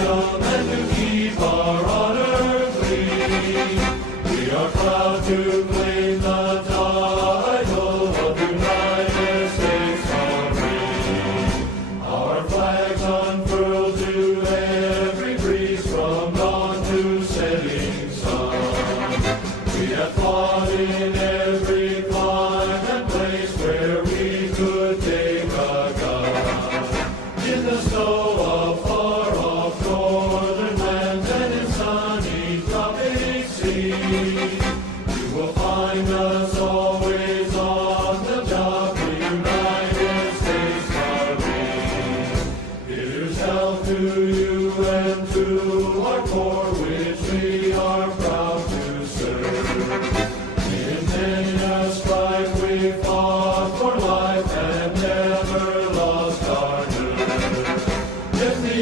freedom and to keep our honor clean. We are proud to claim the title of United States Army. Our flags unfurled to every breeze from dawn to setting sun. We have fought in every clime and place where we could take a gun. In the snow of far-off northern lands and in sunny tropic seas, you will find us always on the job, the United States Army. Here's health to you and to our corps, which we are proud to serve. In many a strife we fought for life and never lost our nerve. If the